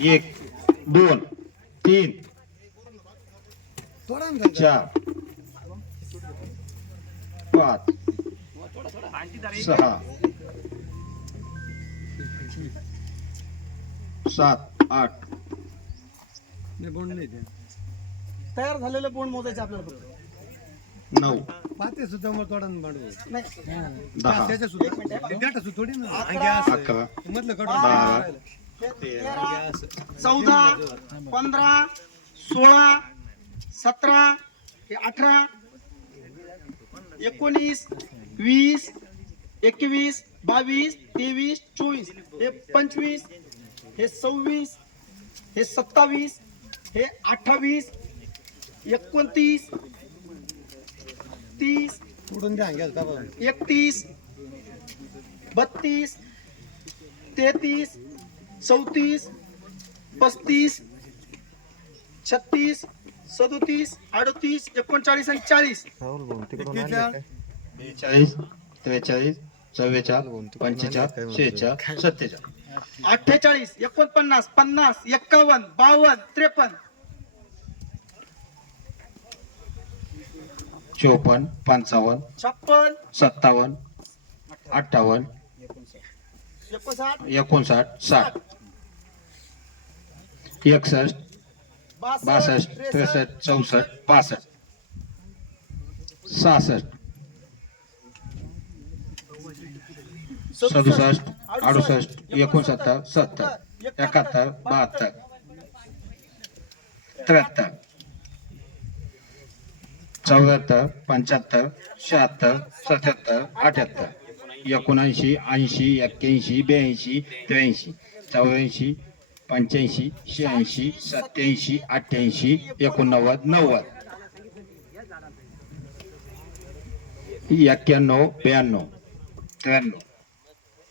एक दोन तीन चार पाच सहा सात आठ. तयार झालेलं बोंड मोजायचं आपल्याला फक्त. नऊ. पाते सुद्धा मग तोडा बांधू नाही. दहा त्याच्या सुद्धा. थोडी ना. अकरा. मधलं बारा. तेरा, चौदा पंधरा सोळा सतरा हे अठरा एकोणीस वीस एकवीस बावीस तेवीस चोवीस हे पंचवीस हे सव्वीस हे सत्तावीस हे अठ्ठावीस एकोणतीस तीस एकतीस बत्तीस तेहतीस चौतीस पस्तीस छत्तीस सदोतीस अडतीस एकोणचाळीस आणि चाळीस. बेचाळीस त्रेचाळीस चव्वेचाळीस पंचेचाळीस शेहेचाळीस सत्तेचाळीस. अठ्ठेचाळीस एकोणपन्नास पन्नास एक्कावन्न बावन्न त्रेपन्न. चोपन्न पंचावन्न छप्पन सत्तावन्न अठ्ठावन्न. एकोणसाठ साठ. एकसष्ट बासष्ट त्रेसष्ट चौसष्ट पासष्ट. सहासष्ट. सदुसष्ट अडुसष्ट एकोणसत्तर सत्तर एकाहत्तर बहात्तर. त्र्याहत्तर. चौऱ्याहत्तर पंच्याहत्तर शहात्तर सत्याहत्तर अठ्याहत्तर. एकोणऐंशी ऐंशी एक्क्याऐंशी ब्याऐंशी त्र्याऐंशी चौऱ्याऐंशी पंच्याऐंशी शहाऐंशी सत्याऐंशी अठ्ठ्याऐंशी एकोणनव्वद नव्वद. एक्क्याण्णव ब्याण्णव त्र्याण्णव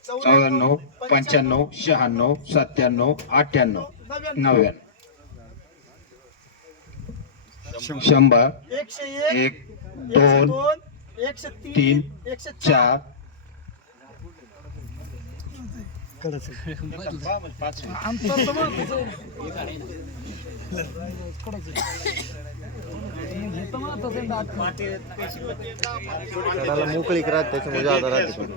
चौऱ्याण्णव पंच्याण्णव शहाण्णव सत्त्याण्णव अठ्ठ्याण्णव नव्याण्णव. शंभर एक दोन तीन चार तीन तीन एकशे चार चार झाडाला मोकळी करा त्याच्यामुळे जादा राहते पण.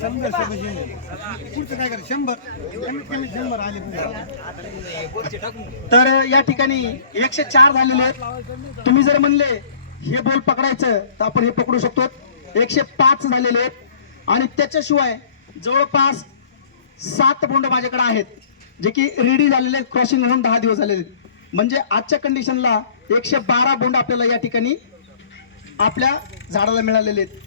शंभर पुढचं काय करा शंभर कमीत कमी शंभर आले. तर या ठिकाणी एकशे चार झालेले आहेत. तुम्ही जर म्हणले हे बॉल पकडायचं तर आपण हे पकडू शकतो. एकशे पाच झालेले आहेत. आणि त्याच्याशिवाय जवळपास सात बोंड माझ्याकडे आहेत जे की रेडी झालेले आहेत क्रॉसिंग होऊन दहा दिवस झालेले आहेत. म्हणजे आजच्या कंडिशनला एकशे बारा बोंड आपल्याला या ठिकाणी आपल्या झाडाला मिळालेले आहेत.